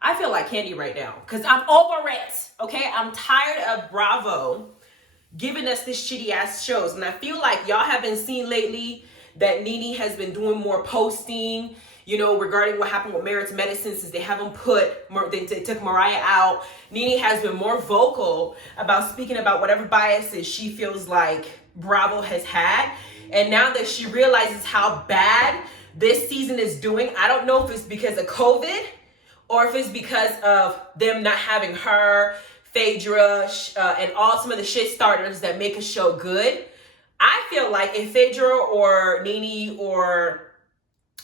I feel like Candy right now because I'm over it. Okay, I'm tired of Bravo giving us this shitty ass shows, and I feel like y'all have been seeing lately that Nene has been doing more posting, regarding what happened with Merit's Medicine, since they haven't they took Mariah out. Nene has been more vocal about speaking about whatever biases she feels like Bravo has had. And now that she realizes how bad this season is doing, I don't know if it's because of COVID or if it's because of them not having her, Phaedra, and all some of the shit starters that make a show good. I feel like if Phaedra or Nene or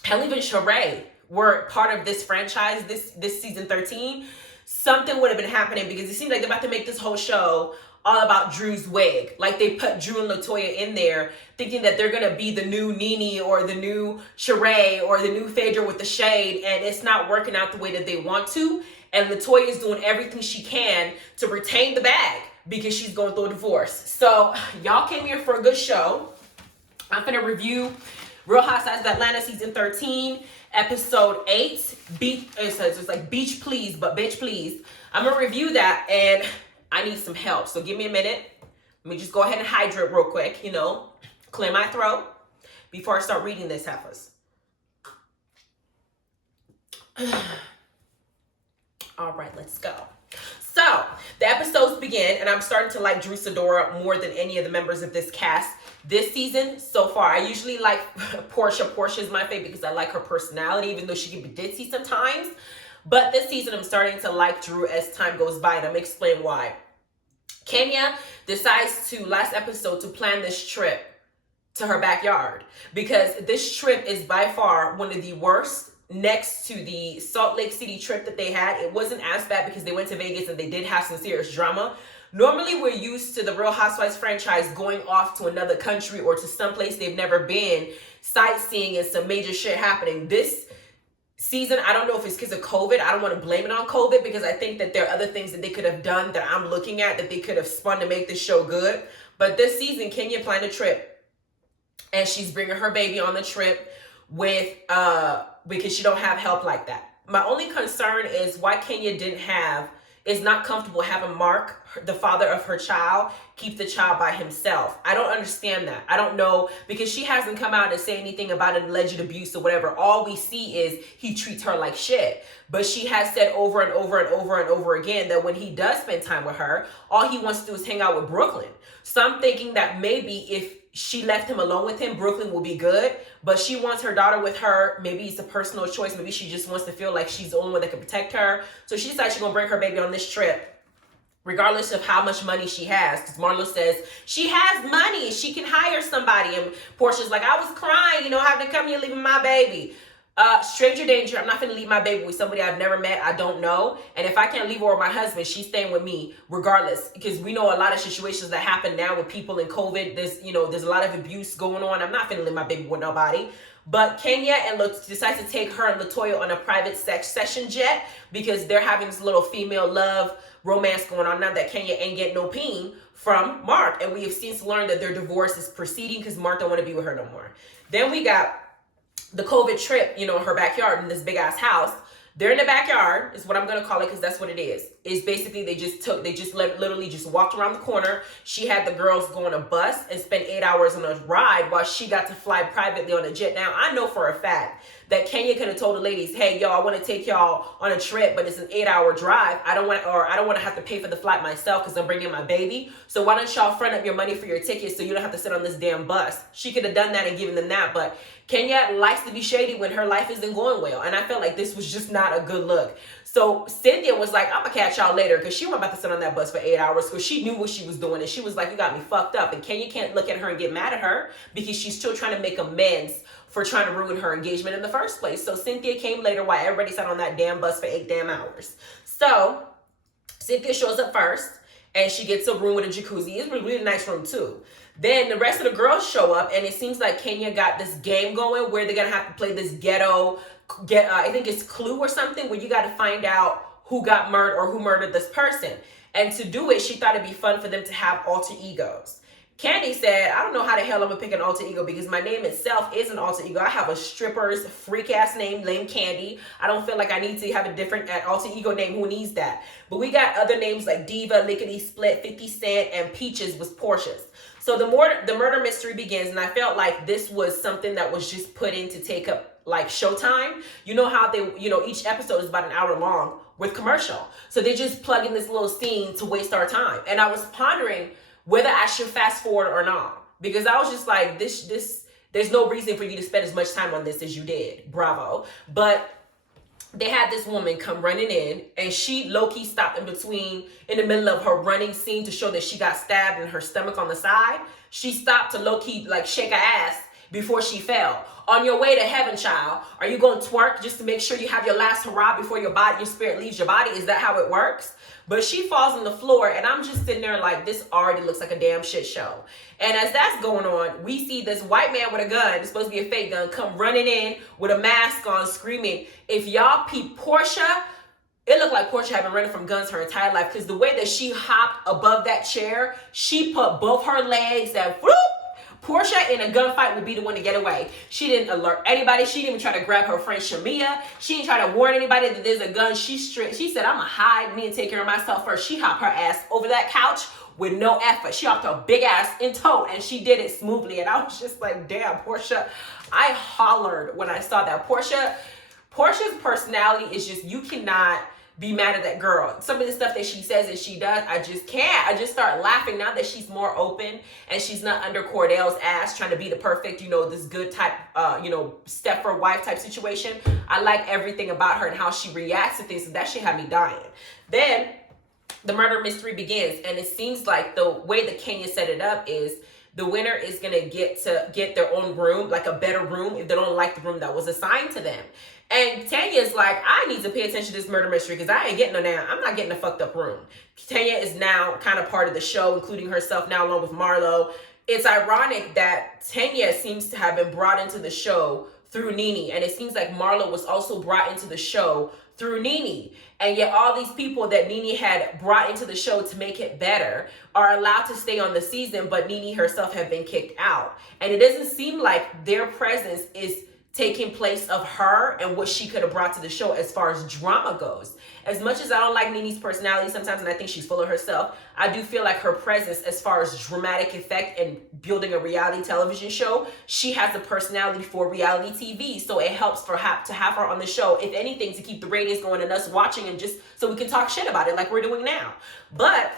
hell, even Sheree were part of this franchise, this season 13, something would have been happening, because it seems like they're about to make this whole show all about Drew's wig. Like they put Drew and LaToya in there thinking that they're gonna be the new Nene or the new Sheree or the new Phaedra with the shade, and it's not working out the way that they want to. And LaToya is doing everything she can to retain the bag because she's going through a divorce. So y'all came here for a good show. I'm gonna review Real Housewives of Atlanta season 13, episode 8. It's like Beach Please, but Bitch Please. I'm gonna review that, and I need some help. So give me a minute. Let me just go ahead and hydrate real quick, clear my throat before I start reading this, heifers. All right, let's go. So the episodes begin, and I'm starting to like Drew Sidora more than any of the members of this cast this season so far. I usually like Portia. Portia is my favorite because I like her personality, even though she can be ditzy sometimes. But this season, I'm starting to like Drew as time goes by, and I'm going to explain why. Kenya decides last episode, to plan this trip to her backyard, because this trip is by far one of the worst next to the Salt Lake City trip that they had. It wasn't as bad because they went to Vegas and they did have some serious drama. Normally, we're used to the Real Housewives franchise going off to another country or to someplace they've never been, sightseeing and some major shit happening. This season, I don't know if it's because of COVID. I don't want to blame it on COVID, because I think that there are other things that they could have done that I'm looking at that they could have spun to make this show good. But this season, Kenya planned a trip, and she's bringing her baby on the trip with because she don't have help like that. My only concern is why Kenya is not comfortable having Mark, the father of her child, keep the child by himself. I don't understand that. I don't know, because she hasn't come out and say anything about an alleged abuse or whatever. All we see is he treats her like shit. But she has said over and over and over and over again that when he does spend time with her, all he wants to do is hang out with Brooklyn. So I'm thinking that maybe if she left him alone with him, Brooklyn will be good, but she wants her daughter with her. Maybe it's a personal choice. Maybe she just wants to feel like she's the only one that can protect her. So she decides she's going to bring her baby on this trip, regardless of how much money she has. Because Marlo says she has money. She can hire somebody. And Portia's like, I was crying, having to come here leaving my baby. Stranger danger. I'm not going to leave my baby with somebody I've never met. I don't know. And if I can't leave her with my husband, she's staying with me regardless. Because we know a lot of situations that happen now with people in COVID. There's a lot of abuse going on. I'm not going to leave my baby with nobody. But Kenya decides to take her and LaToya on a private sex session jet, because they're having this little female love romance going on now that Kenya ain't getting no peen from Mark. And we have since learned that their divorce is proceeding because Mark don't want to be with her no more. Then we got the COVID trip, her backyard in this big ass house. They're in the backyard, is what I'm going to call it, because that's what it is. It's basically literally just walked around the corner. She had the girls go on a bus and spend 8 hours on a ride while she got to fly privately on a jet. Now, I know for a fact that Kenya could have told the ladies, hey, y'all, I want to take y'all on a trip, but it's an 8-hour drive. I don't want to have to pay for the flight myself because I'm bringing my baby. So why don't y'all front up your money for your tickets so you don't have to sit on this damn bus? She could have done that and given them that, but Kenya likes to be shady when her life isn't going well. And I felt like this was just not a good look. So Cynthia was like, I'm going to catch y'all later, because she wasn't about to sit on that bus for 8 hours, because she knew what she was doing. And she was like, you got me fucked up. And Kenya can't look at her and get mad at her, because she's still trying to make amends for trying to ruin her engagement in the first place. So Cynthia came later while everybody sat on that damn bus for 8 damn hours. So Cynthia shows up first, and she gets a room with a jacuzzi. It's a really nice room too. Then the rest of the girls show up, and it seems like Kenya got this game going where they're going to have to play this ghetto, I think it's Clue or something, where you got to find out who got murdered or who murdered this person. And to do it, she thought it'd be fun for them to have alter egos. Candy said, I don't know how the hell I'm gonna pick an alter ego because my name itself is an alter ego. I have a stripper's freak ass name named Candy. I don't feel like I need to have a different alter ego name. Who needs that? But we got other names like Diva, Lickety Split, 50 Cent, and Peaches was Portia's. So the murder mystery begins, and I felt like this was something that was just put in to take up like showtime. You know how they, each episode is about an hour long with commercial. So they just plug in this little scene to waste our time. And I was pondering whether I should fast forward or not. Because I was just like, this, there's no reason for you to spend as much time on this as you did. Bravo. But they had this woman come running in, and she low-key stopped in the middle of her running scene to show that she got stabbed in her stomach on the side. She stopped to low-key like shake her ass before she fell. On your way to heaven, child, are you going to twerk just to make sure you have your last hurrah before your spirit leaves your body? Is that how it works? But she falls on the floor, and I'm just sitting there like, this already looks like a damn shit show. And as that's going on, we see this white man with a gun, it's supposed to be a fake gun, come running in with a mask on, screaming. If y'all peep Portia, it looked like Portia had been running from guns her entire life, because the way that she hopped above that chair, she put both her legs and whoop. Portia in a gunfight would be the one to get away. She didn't alert anybody. She didn't even try to grab her friend Shamia. She didn't try to warn anybody that there's a gun. She said, I'm gonna hide me and take care of myself first. She hopped her ass over that couch with no effort. She hopped her big ass in tow, and she did it smoothly. And I was just like, damn, Portia. I hollered when I saw that. Portia's personality is just, you cannot be mad at that girl. Some of the stuff that she says and she does, I just can't. I just start laughing now that she's more open and she's not under Cordell's ass trying to be the perfect, this good type, Stepford wife type situation. I like everything about her and how she reacts to things. So that shit had me dying. Then the murder mystery begins, and it seems like the way that Kenya set it up is the winner is gonna get their own room, like a better room, if they don't like the room that was assigned to them. And Tanya's like, I need to pay attention to this murder mystery because I ain't getting I'm not getting a fucked up room. Tanya is now kind of part of the show, including herself now along with Marlo. It's ironic that Tanya seems to have been brought into the show through Nene, and it seems like Marlo was also brought into the show through Nene. And yet all these people that Nene had brought into the show to make it better are allowed to stay on the season, but Nene herself have been kicked out. And it doesn't seem like their presence is taking place of her and what she could have brought to the show as far as drama goes. As much as I don't like Nene's personality sometimes, and I think she's full of herself, I do feel like her presence as far as dramatic effect and building a reality television show, she has the personality for reality TV. So it helps to have her on the show, if anything, to keep the ratings going and us watching, and just so we can talk shit about it like we're doing now. But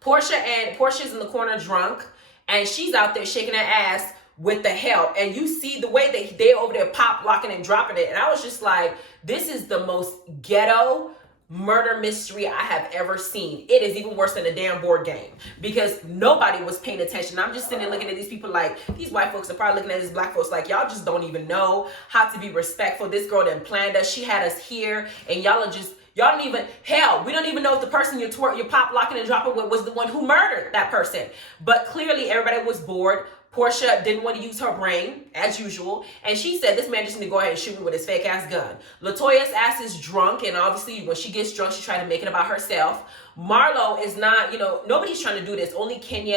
Portia's in the corner drunk, and she's out there shaking her ass with the help, and you see the way they over there pop locking and dropping it, and I was just like, this is the most ghetto murder mystery I have ever seen. It is even worse than a damn board game because nobody was paying attention. I'm just sitting there looking at these people like, these white folks are probably looking at these black folks like, y'all just don't even know how to be respectful. This girl done planned us. She had us here, and y'all don't even, hell, we don't even know if the person you're pop locking and dropping with was the one who murdered that person. But clearly everybody was bored. Portia didn't want to use her brain, as usual, and she said, this man just need to go ahead and shoot me with his fake-ass gun. Latoya's ass is drunk, and obviously when she gets drunk, she tries to make it about herself. Marlo is not, nobody's trying to do this. Only Candy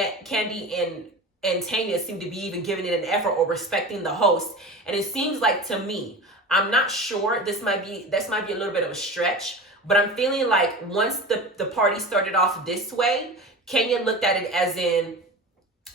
and Tanya seem to be even giving it an effort or respecting the host. And it seems like, to me, I'm not sure, this might be a little bit of a stretch, but I'm feeling like once the party started off this way, Kenya looked at it as in,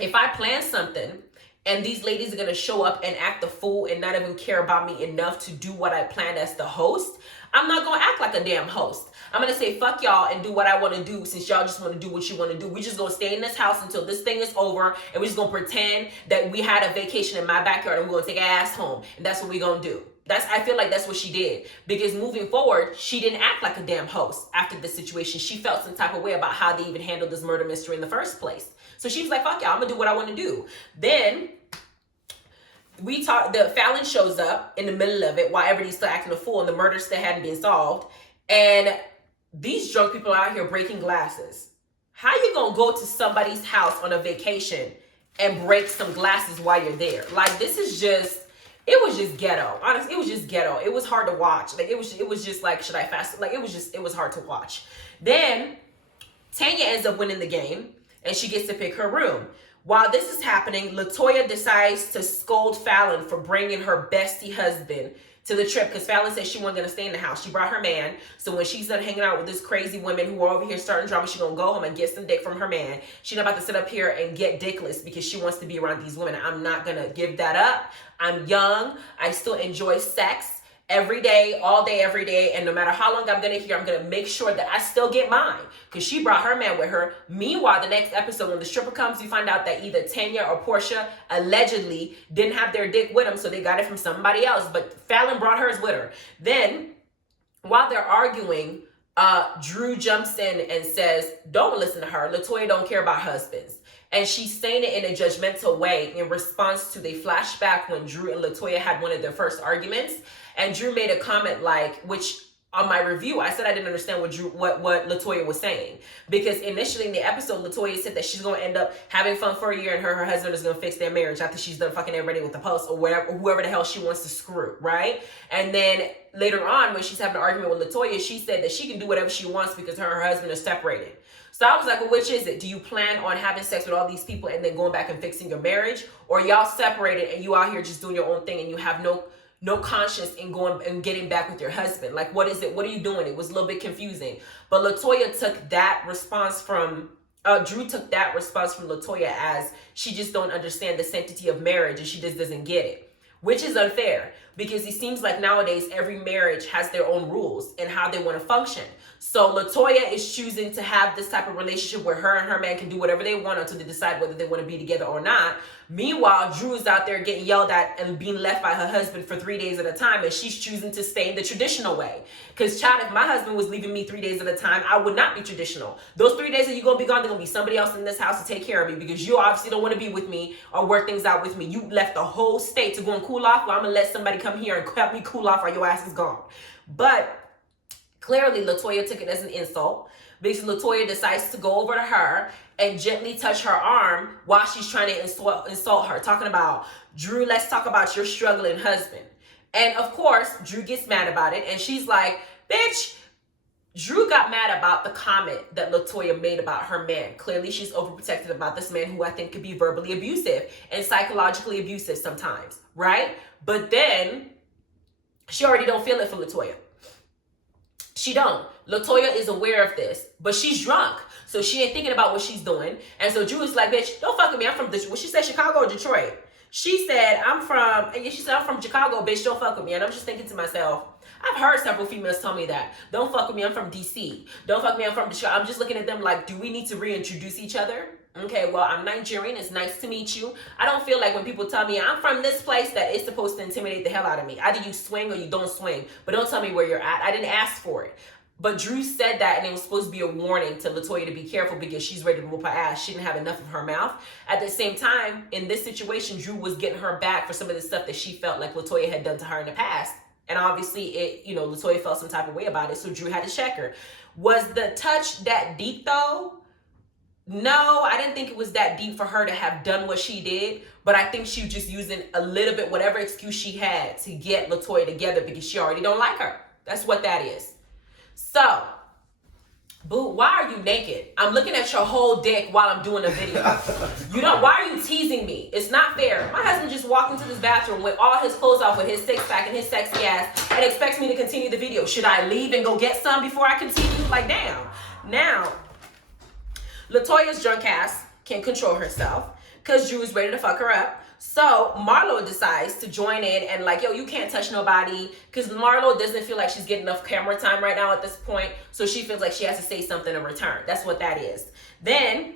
if I plan something and these ladies are going to show up and act the fool and not even care about me enough to do what I planned as the host, I'm not going to act like a damn host. I'm going to say, fuck y'all and do what I want to do, since y'all just want to do what you want to do. We just going to stay in this house until this thing is over, and we're just going to pretend that we had a vacation in my backyard and we're going to take our ass home. And that's what we're going to do. I feel like that's what she did, because moving forward, she didn't act like a damn host after this situation. She felt some type of way about how they even handled this murder mystery in the first place. So she was like, fuck y'all, I'm gonna do what I want to do. Then the Fallon shows up in the middle of it while everybody's still acting a fool and the murder still hadn't been solved. And these drunk people are out here breaking glasses. How you gonna go to somebody's house on a vacation and break some glasses while you're there? Like, this is just, it was just ghetto. Honestly, it was just ghetto. It was hard to watch. Like, it was just like, should I fast? Like, it was hard to watch. Then Tanya ends up winning the game. and she gets to pick her room. While this is happening, LaToya decides to scold Fallon for bringing her bestie husband to the trip, because Fallon said she wasn't going to stay in the house. She brought her man. So when she's done hanging out with this crazy women who are over here starting drama, she's going to go home and get some dick from her man. She's not about to sit up here and get dickless because she wants to be around these women. I'm not going to give that up. I'm young. I still enjoy sex every day, all day, every day. And no matter how long I'm going to hear, I'm going to make sure that I still get mine, because she brought her man with her. Meanwhile, the next episode, when the stripper comes, you find out that either Tanya or Portia allegedly didn't have their dick with them, so they got it from somebody else. But Fallon brought hers with her. Then, while they're arguing, Drew jumps in and says, don't listen to her. LaToya don't care about husbands. And she's saying it in a judgmental way in response to the flashback when Drew and LaToya had one of their first arguments. And Drew made a comment like, which on my review, I said I didn't understand what LaToya was saying. Because initially in the episode, LaToya said that she's going to end up having fun for a year and her husband is going to fix their marriage after she's done fucking everybody with the post or whatever, whoever the hell she wants to screw, right? And then later on, when she's having an argument with LaToya, she said that she can do whatever she wants because her and her husband are separated. So I was like, well, which is it? Do you plan on having sex with all these people and then going back and fixing your marriage? Or y'all separated and you out here just doing your own thing and you have no conscience in going and getting back with your husband? Like, what is it? What are you doing? It was a little bit confusing. But LaToya took that response from, Drew took that response from LaToya as she just don't understand the sanctity of marriage and she just doesn't get it, which is unfair because it seems like nowadays every marriage has their own rules and how they want to function. So LaToya is choosing to have this type of relationship where her and her man can do whatever they want until they decide whether they want to be together or not. Meanwhile, Drew is out there getting yelled at and being left by her husband for 3 days at a time, and she's choosing to stay in the traditional way. Because, child, if my husband was leaving me 3 days at a time, I would not be traditional. Those 3 days that you're going to be gone, there's going to be somebody else in this house to take care of me because you obviously don't want to be with me or work things out with me. You left the whole state to go and cool off. Well, I'm going to let somebody come here and help me cool off or your ass is gone. But clearly, LaToya took it as an insult because LaToya decides to go over to her and gently touch her arm while she's trying to insult her, talking about, Drew, let's talk about your struggling husband. And of course, Drew gets mad about it. And she's like, bitch, Drew got mad about the comment that LaToya made about her man. Clearly, she's overprotective about this man who I think could be verbally abusive and psychologically abusive sometimes, right? But then she already don't feel it for LaToya. She don't. LaToya is aware of this, but she's drunk. So she ain't thinking about what she's doing. And so Drew is like, bitch, don't fuck with me. I'm from this. Well, she said Chicago or Detroit. She said, I'm from Chicago, bitch, don't fuck with me. And I'm just thinking to myself, I've heard several females tell me that. Don't fuck with me, I'm from DC. Don't fuck with me, I'm from Detroit. I'm just looking at them like, do we need to reintroduce each other? Okay, well, I'm Nigerian. It's nice to meet you. I don't feel like when people tell me I'm from this place that it's supposed to intimidate the hell out of me. Either you swing or you don't swing, but don't tell me where you're at. I didn't ask for it. But Drew said that, and it was supposed to be a warning to LaToya to be careful because she's ready to whoop her ass. She didn't have enough of her mouth. At the same time, in this situation, Drew was getting her back for some of the stuff that she felt like LaToya had done to her in the past. And obviously, LaToya felt some type of way about it, so Drew had to check her. Was the touch that deep, though? No, I didn't think it was that deep for her to have done what she did, but I think she was just using a little bit, whatever excuse she had to get LaToya together because she already don't like her. That's what that is. So, boo, why are you naked? I'm looking at your whole dick while I'm doing a video. Why are you teasing me? It's not fair. My husband just walked into this bathroom with all his clothes off with his six-pack and his sexy ass and expects me to continue the video. Should I leave and go get some before I continue? Like, damn. Now, LaToya's drunk ass can't control herself because Drew is ready to fuck her up. So Marlo decides to join in and like, yo, you can't touch nobody, because Marlo doesn't feel like she's getting enough camera time right now at this point. So she feels like she has to say something in return. That's what that is. Then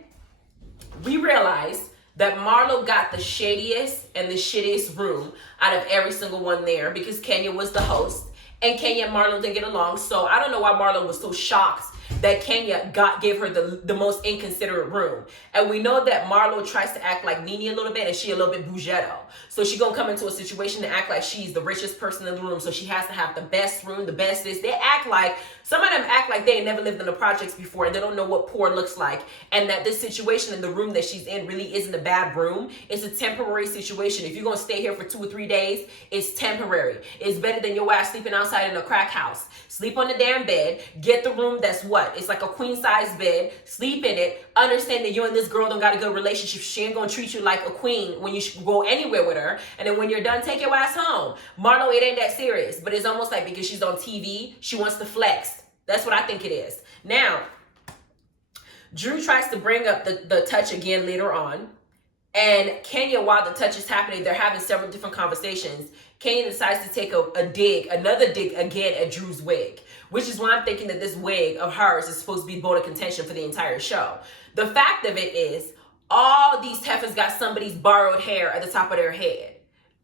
we realize that Marlo got the shadiest and the shittiest room out of every single one there because Kenya was the host and Kenya and Marlo didn't get along. So I don't know why Marlo was so shocked that Kenya gave her the most inconsiderate room. And we know that Marlo tries to act like Nene a little bit and she a little bit bougetto. So she gonna come into a situation to act like she's the richest person in the room. So she has to have the best room, the best this. Some of them act like they ain't never lived in the projects before and they don't know what poor looks like. And that this situation in the room that she's in really isn't a bad room. It's a temporary situation. If you're gonna stay here for 2 or 3 days, it's temporary. It's better than your ass sleeping outside in a crack house. Sleep on the damn bed, get the room that's what? It's like a queen size bed. Sleep in it. Understand that you and this girl don't got a good relationship. She ain't gonna treat you like a queen when you go anywhere with her. And then when you're done, take your ass home. Marlo, it ain't that serious. But it's almost like because she's on TV, she wants to flex. That's what I think it is. Now, Drew tries to bring up the touch again later on. And Kenya, while the touch is happening, they're having several different conversations. Kenya decides to take another dig again at Drew's wig, which is why I'm thinking that this wig of hers is supposed to be bone of contention for the entire show. The fact of it is, all these heifers got somebody's borrowed hair at the top of their head.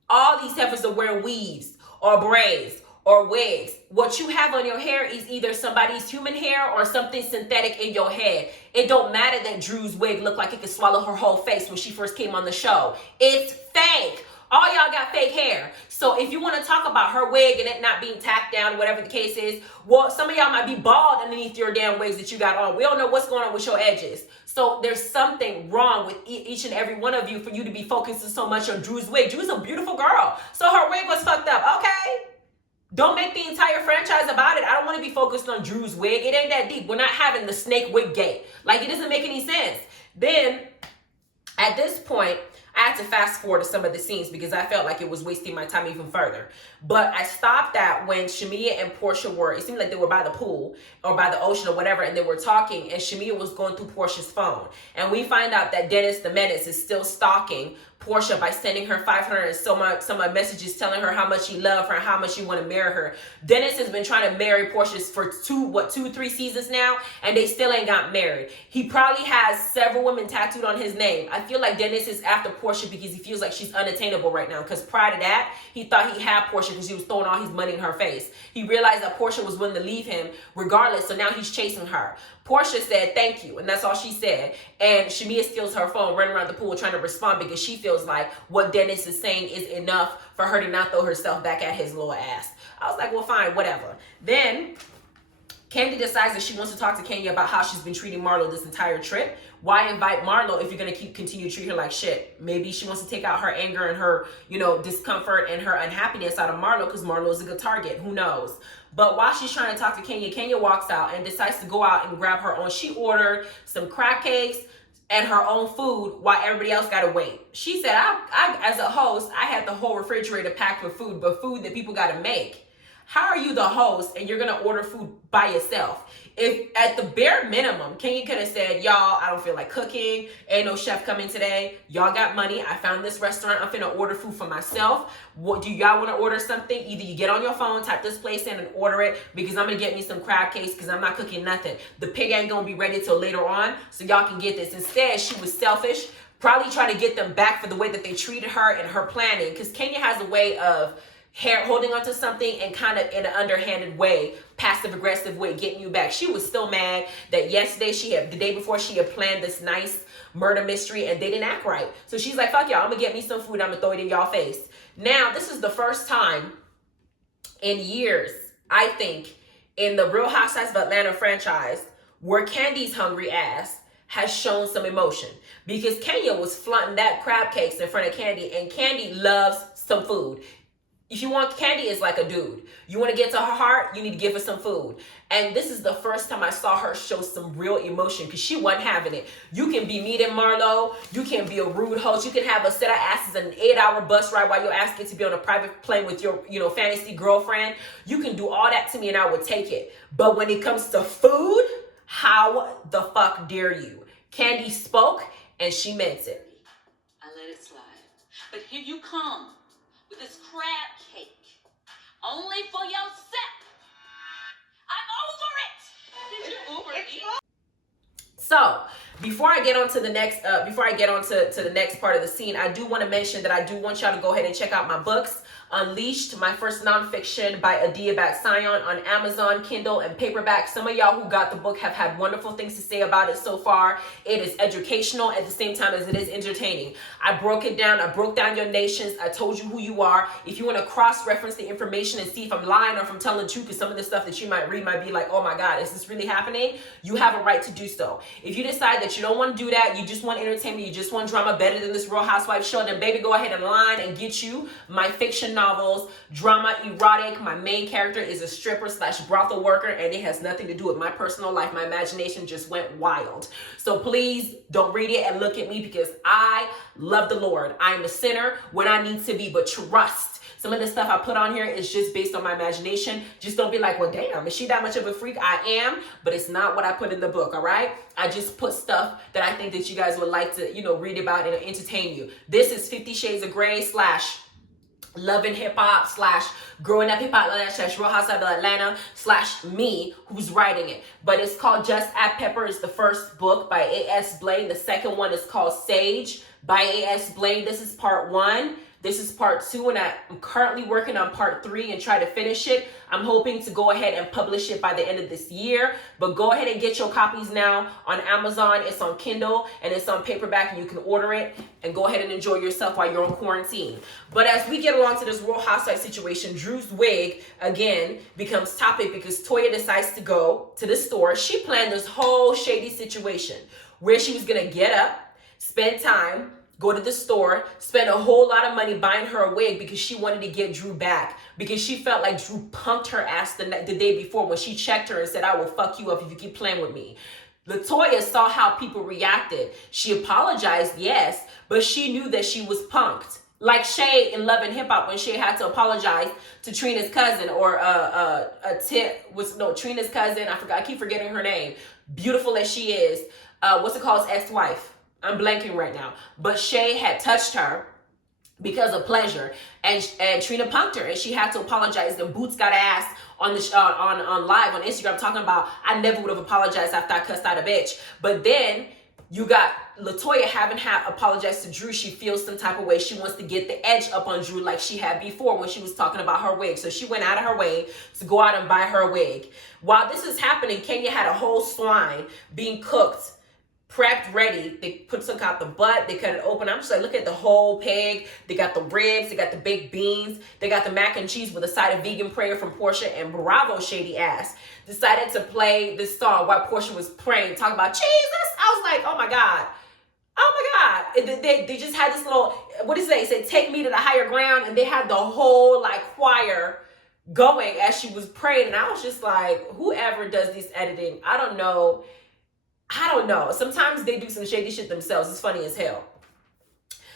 All these heifers are wearing weaves or braids or wigs. What you have on your hair is either somebody's human hair or something synthetic in your head. It don't matter that Drew's wig looked like it could swallow her whole face when she first came on the show. It's fake. All y'all got fake hair. So if you want to talk about her wig and it not being tacked down, whatever the case is, well, some of y'all might be bald underneath your damn wigs that you got on. We don't know what's going on with your edges. So there's something wrong with each and every one of you for you to be focusing so much on Drew's wig. Drew's a beautiful girl. So her wig was fucked up. Okay. Don't make the entire franchise about it. I don't want to be focused on Drew's wig. It ain't that deep. We're not having the snake wig gate. Like, it doesn't make any sense. Then, at this point, I had to fast forward to some of the scenes because I felt like it was wasting my time even further. But I stopped at when Shamia and Portia it seemed like they were by the pool or by the ocean or whatever, and they were talking, and Shamia was going through Portia's phone. And we find out that Dennis the Menace is still stalking Portia by sending her 500 and some messages telling her how much he loved her and how much he want to marry her. Dennis has been trying to marry Portia for 3 seasons now, and they still ain't got married. He probably has several women tattooed on his name. I feel like Dennis is after Portia because he feels like she's unattainable right now, because prior to that, he thought he had Portia because he was throwing all his money in her face. He realized that Portia was willing to leave him regardless, so now he's chasing her. Portia said thank you, and that's all she said. And Shamia steals her phone, running around the pool trying to respond because she feels like what Dennis is saying is enough for her to not throw herself back at his little ass. I was like, well, fine, whatever. Then Candy decides that she wants to talk to Kenya about how she's been treating Marlo this entire trip. Why invite Marlo if you're going to continue to treat her like shit? Maybe she wants to take out her anger and her, discomfort and her unhappiness out of Marlo because Marlo is a good target. Who knows? But while she's trying to talk to Kenya, Kenya walks out and decides to go out and grab her own. She ordered some crab cakes and her own food while everybody else got to wait. She said, I as a host, I had the whole refrigerator packed with food, but food that people got to make. How are you the host and you're going to order food by yourself? If at the bare minimum, Kenya could have said, y'all, I don't feel like cooking. Ain't no chef coming today. Y'all got money. I found this restaurant. I'm finna order food for myself. What do y'all want to order something? Either you get on your phone, type this place in and order it because I'm going to get me some crab cakes because I'm not cooking nothing. The pig ain't going to be ready till later on so y'all can get this. Instead, she was selfish, probably trying to get them back for the way that they treated her and her planning, because Kenya has a way of holding onto something and kind of in an underhanded way, passive aggressive way, getting you back. She was still mad that the day before she had planned this nice murder mystery and they didn't act right. So she's like, fuck y'all, I'm gonna get me some food, I'm gonna throw it in y'all face. Now, this is the first time in years, I think, in the Real Housewives of Atlanta franchise where Candy's hungry ass has shown some emotion, because Kenya was flaunting that crab cakes in front of Candy, and Candy loves some food. If you want, Candy is like a dude. You want to get to her heart, you need to give her some food. And this is the first time I saw her show some real emotion, because she wasn't having it. You can be mean and Marlo. You can be a rude host. You can have a set of asses and an 8-hour bus ride while your ass gets to be on a private plane with your, fantasy girlfriend. You can do all that to me and I would take it. But when it comes to food, how the fuck dare you? Candy spoke and she meant it. I let it slide. But here you come with this crab cake. Only for yourself. I'm over it. Did you Uber eat? So, before I get on to the next to the next part of the scene, I do want to mention that I do want y'all to go ahead and check out my books. Unleashed, my first nonfiction by Adiya Bat-Tritons on Amazon, Kindle, and paperback. Some of y'all who got the book have had wonderful things to say about it so far. It is educational at the same time as it is entertaining. I broke it down. I broke down your nations. I told you who you are. If you want to cross-reference the information and see if I'm lying or if I'm telling the truth, because some of the stuff that you might read might be like, oh my God, is this really happening? You have a right to do so. If you decide that that you don't want to do that, you just want entertainment, you just want drama better than this Real Housewives show, then baby, go ahead and line and get you my fiction novels, drama, erotic. My main character is a stripper slash brothel worker, and it has nothing to do with my personal life. My imagination just went wild. So please don't read it and look at me, because I love the Lord. I am a sinner when I need to be, but trust. Some of the stuff I put on here is just based on my imagination. Just don't be like, well, damn, is she that much of a freak? I am, but it's not what I put in the book, all right? I just put stuff that I think that you guys would like to, read about and entertain you. This is 50 Shades of Grey / Love and Hip Hop / Growing Up Hip Hop / Real Housewives of Atlanta / me who's writing it. But it's called Just Add Pepper. It's the first book by A.S. Blaine. The second one is called Sage by A.S. Blaine. This is part 1. This is part 2, and I'm currently working on part 3 and try to finish it. I'm hoping to go ahead and publish it by the end of this year. But go ahead and get your copies now on Amazon. It's on Kindle and it's on paperback, and you can order it and go ahead and enjoy yourself while you're on quarantine. But as we get along to this Real Housewives situation, Drew's wig again becomes topic because Toya decides to go to the store. She planned this whole shady situation where she was gonna get up, spend time, go to the store, spend a whole lot of money buying her a wig because she wanted to get Drew back, because she felt like Drew punked her ass the day before when she checked her and said, I will fuck you up if you keep playing with me. LaToya saw how people reacted. She apologized, yes, but she knew that she was punked. Like Shay in Love and Hip Hop when Shay had to apologize to Trina's cousin, or Trina's cousin. I keep forgetting her name. Beautiful as she is. What's it called? His ex-wife. I'm blanking right now. But Shay had touched her because of pleasure, and Trina punked her, and she had to apologize. And Boots got asked on the on live on Instagram talking about, I never would have apologized after I cussed out a bitch. But then you got LaToya haven't apologized to Drew. She feels some type of way. She wants to get the edge up on Drew like she had before when she was talking about her wig. So she went out of her way to go out and buy her a wig. While this is happening, Kenya had a whole swine being cooked, prepped, ready. They took out the butt, they cut it open. I'm just like, look at the whole pig. They got the ribs, they got the baked beans, they got the mac and cheese with a side of vegan prayer from Portia, and Bravo shady ass decided to play this song while Portia was praying, talking about Jesus. I was like, oh my God. They just had this little, what did it say? It said, take me to the higher ground. And they had the whole choir going as she was praying. And I was just like, whoever does this editing, I don't know. Sometimes they do some shady shit themselves. It's funny as hell.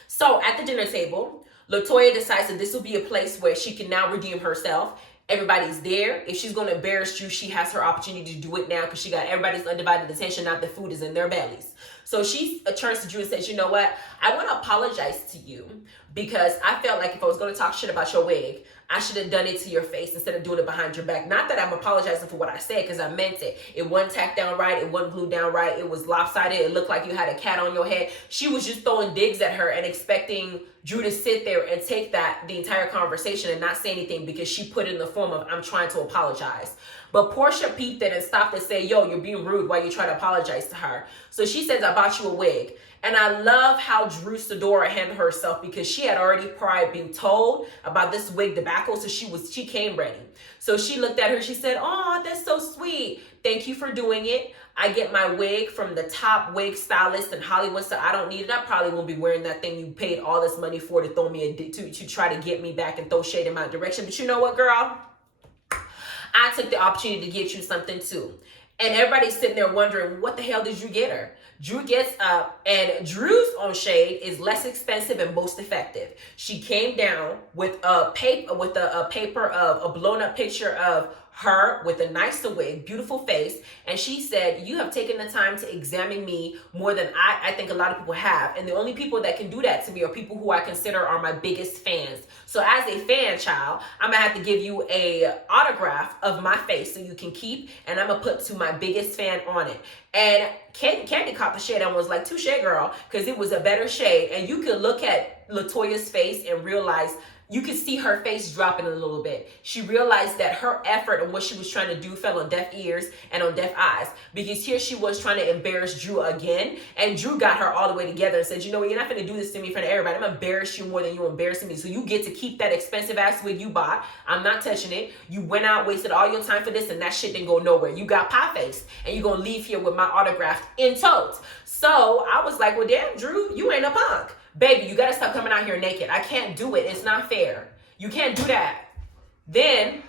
So at the dinner table, LaToya decides that this will be a place where she can now redeem herself. Everybody's there. If she's going to embarrass Drew, she has her opportunity to do it now because she got everybody's undivided attention. Now the food is in their bellies. So she turns to Drew and says, you know what? I want to apologize to you because I felt like if I was going to talk shit about your wig, I should have done it to your face instead of doing it behind your back. Not that I'm apologizing for what I said, because I meant it. It wasn't tacked down right. It wasn't glued down right. It was lopsided. It looked like you had a cat on your head. She was just throwing digs at her and expecting Drew to sit there and take the entire conversation and not say anything because she put it in the form of, I'm trying to apologize. But Portia peeped it and stopped to say, yo, you're being rude while you try to apologize to her. So she says, I bought you a wig. And I love how Drew Sidora handled herself because she had already prior been told about this wig debacle. So she came ready. So she looked at her. She said, oh, that's so sweet. Thank you for doing it. I get my wig from the top wig stylist in Hollywood, so I don't need it. I probably won't be wearing that thing you paid all this money for to throw me to try to get me back and throw shade in my direction. But you know what, girl? I took the opportunity to get you something too. And everybody's sitting there wondering, what the hell did Drew get her? Drew gets up, and Drew's on shade is less expensive and most effective. She came down with a paper of a blown up picture of her with a nice wig, beautiful face, and she said, you have taken the time to examine me more than I think a lot of people have, and the only people that can do that to me are people who I consider are my biggest fans. So as a fan, child, I'm gonna have to give you a autograph of my face so you can keep, and I'm gonna put to my biggest fan on it. And Candy caught the shade and was like, touche, girl, because it was a better shade, and you could look at at LaToya's face and realized, you could see her face dropping a little bit. She realized that her effort and what she was trying to do fell on deaf ears and on deaf eyes, because here she was trying to embarrass Drew again, and Drew got her all the way together and said, you know what, you're not going to do this to me in front of everybody. I'm going to embarrass you more than you're embarrassing me. So you get to keep that expensive ass wig you bought. I'm not touching it. You went out, wasted all your time for this, and that shit didn't go nowhere. You got pie-faced, and you're going to leave here with my autograph in totes. So I was like, well, damn, Drew, you ain't a punk. Baby, you got to stop coming out here naked. I can't do it. It's not fair. You can't do that. Then,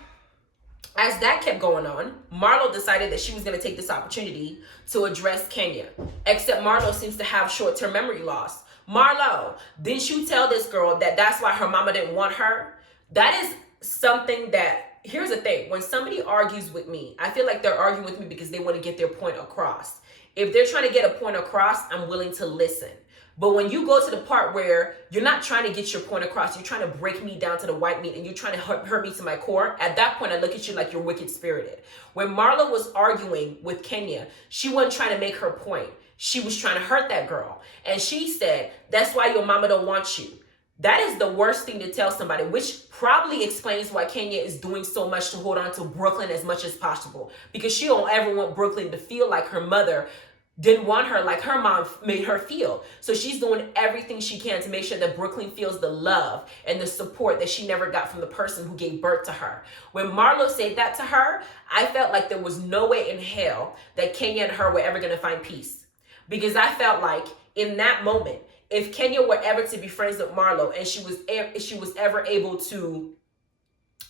as that kept going on, Marlo decided that she was going to take this opportunity to address Kenya. Except Marlo seems to have short-term memory loss. Marlo, didn't you tell this girl that that's why her mama didn't want her? That is something that, here's the thing. When somebody argues with me, I feel like they're arguing with me because they want to get their point across. If they're trying to get a point across, I'm willing to listen. But when you go to the part where you're not trying to get your point across, you're trying to break me down to the white meat and you're trying to hurt me to my core, at that point, I look at you like you're wicked spirited. When Marlo was arguing with Kenya, she wasn't trying to make her point. She was trying to hurt that girl. And she said, that's why your mama don't want you. That is the worst thing to tell somebody, which probably explains why Kenya is doing so much to hold on to Brooklyn as much as possible. Because she don't ever want Brooklyn to feel like her mother didn't want her like her mom made her feel. So she's doing everything she can to make sure that Brooklyn feels the love and the support that she never got from the person who gave birth to her. When Marlo said that to her, I felt like there was no way in hell that Kenya and her were ever going to find peace. Because I felt like in that moment, if Kenya were ever to be friends with Marlo and she was ever able to,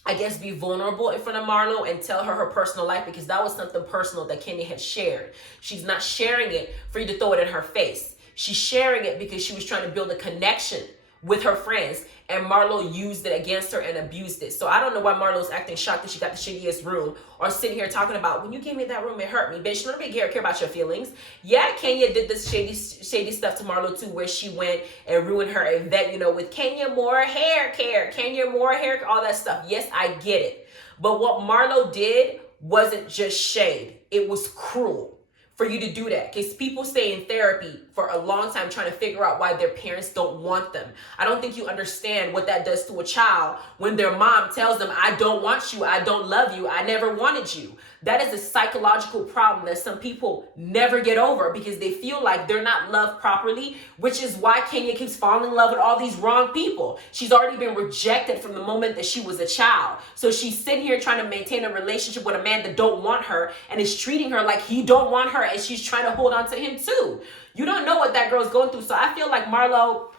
I guess, be vulnerable in front of Marlo and tell her her personal life, because that was something personal that Kenya had shared. She's not sharing it for you to throw it in her face. She's sharing it because she was trying to build a connection with her friends, and Marlo used it against her and abused it. So I don't know why Marlo's acting shocked that she got the shittiest room, or sitting here talking about, when you gave me that room, it hurt me. Bitch, nobody care about your feelings. Yeah, Kenya did this shady stuff to Marlo too, where she went and ruined her event, you know, with Kenya more hair care, Kenya more hair, all that stuff. Yes, I get it. But what Marlo did wasn't just shade. It was cruel for you to do that, because people stay in therapy for a long time trying to figure out why their parents don't want them. I don't think you understand what that does to a child when their mom tells them, I don't want you, I don't love you, I never wanted you. That is a psychological problem that some people never get over, because they feel like they're not loved properly, which is why Kenya keeps falling in love with all these wrong people. She's already been rejected from the moment that she was a child. So she's sitting here trying to maintain a relationship with a man that don't want her and is treating her like he don't want her, and she's trying to hold on to him too. You don't know what that girl's going through. So I feel like Marlo,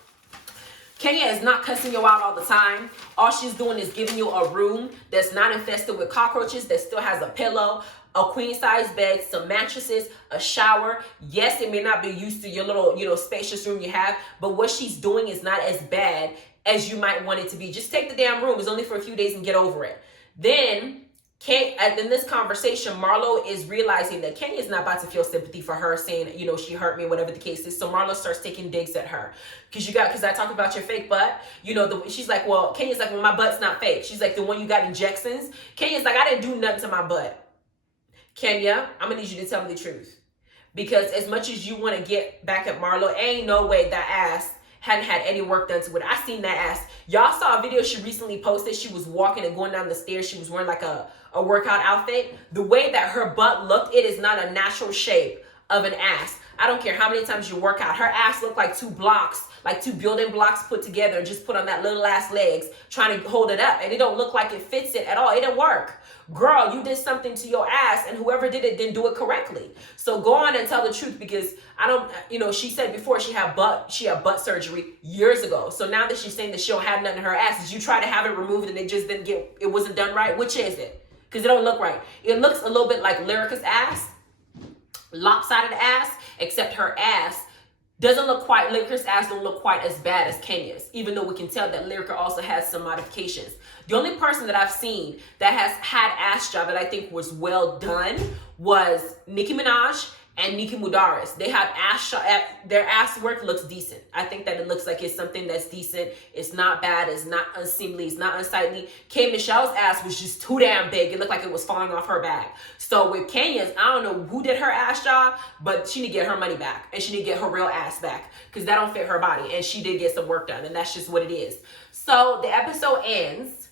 Kenya is not cussing you out all the time. All she's doing is giving you a room that's not infested with cockroaches, that still has a pillow, a queen size bed, some mattresses, a shower. Yes, it may not be used to your little, spacious room you have, but what she's doing is not as bad as you might want it to be. Just take the damn room. It's only for a few days and get over it. Then in this conversation, Marlo is realizing that Kenya is not about to feel sympathy for her, saying, she hurt me, whatever the case is. So Marlo starts taking digs at her. Because I talked about your fake butt. She's like, well, Kenya's like, well, my butt's not fake. She's like, the one you got injections. Kenya's like, I didn't do nothing to my butt. Kenya, I'm going to need you to tell me the truth. Because as much as you want to get back at Marlo, ain't no way that ass hadn't had any work done to it. I seen that ass. Y'all saw a video she recently posted. She was walking and going down the stairs. She was wearing like a workout outfit. The way that her butt looked, it is not a natural shape of an ass. I don't care how many times you work out. Her ass looked like two blocks, like two building blocks put together and just put on that little ass legs trying to hold it up. And it don't look like it fits it at all. It didn't work. Girl, you did something to your ass, and whoever did it didn't do it correctly. So go on and tell the truth, because she said before she had butt surgery years ago. So now that she's saying that she don't have nothing in her ass, did you try to have it removed and it wasn't done right? Which is it? Because it don't look right. It looks a little bit like Lyrica's ass, lopsided ass, except her ass Lyrica's ass don't look quite as bad as Kenya's, even though we can tell that Lyrica also has some modifications. The only person that I've seen that has had ass job that I think was well done was Nicki Minaj and Nika Mudaris. They have ass shot. Their ass work looks decent. I think that it looks like it's something that's decent. It's not bad. It's not unseemly. It's not unsightly. K Michelle's ass was just too damn big. It looked like it was falling off her back. So with Kenya's, I don't know who did her ass job, but she need to get her money back, and she need to get her real ass back, because that don't fit her body, and she did get some work done, and that's just what it is. So the episode ends,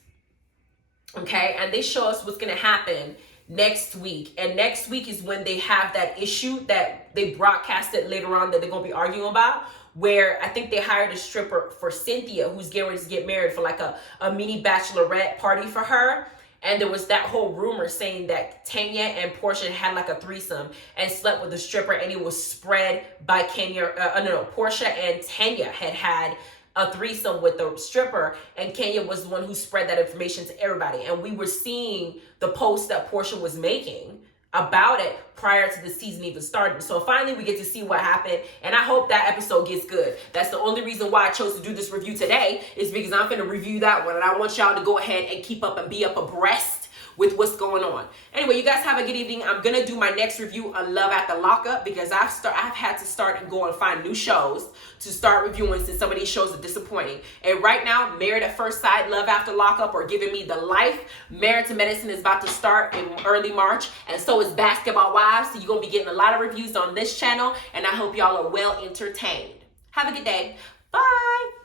okay, and they show us what's gonna happen next week. And next week is when they have that issue that they broadcasted later on that they're gonna be arguing about, where I think they hired a stripper for Cynthia, who's getting ready to get married, for like a mini bachelorette party for her. And there was that whole rumor saying that Tanya and Portia had like a threesome and slept with the stripper, and it was spread by Portia and Tanya had a threesome with the stripper, and Kenya was the one who spread that information to everybody. And we were seeing the post that Portia was making about it prior to the season even starting. So finally we get to see what happened, and I hope that episode gets good. That's the only reason why I chose to do this review today, is because I'm going to review that one, and I want y'all to go ahead and keep up and be up abreast with what's going on. Anyway, you guys have a good evening. I'm gonna do my next review on Love After Lockup, because I've had to start and go and find new shows to start reviewing, since some of these shows are disappointing. And right now, Married at First Sight, Love After Lockup are giving me the life. Married to Medicine is about to start in early March, and so is Basketball Wives. So you're gonna be getting a lot of reviews on this channel, and I hope y'all are well entertained. Have a good day. Bye.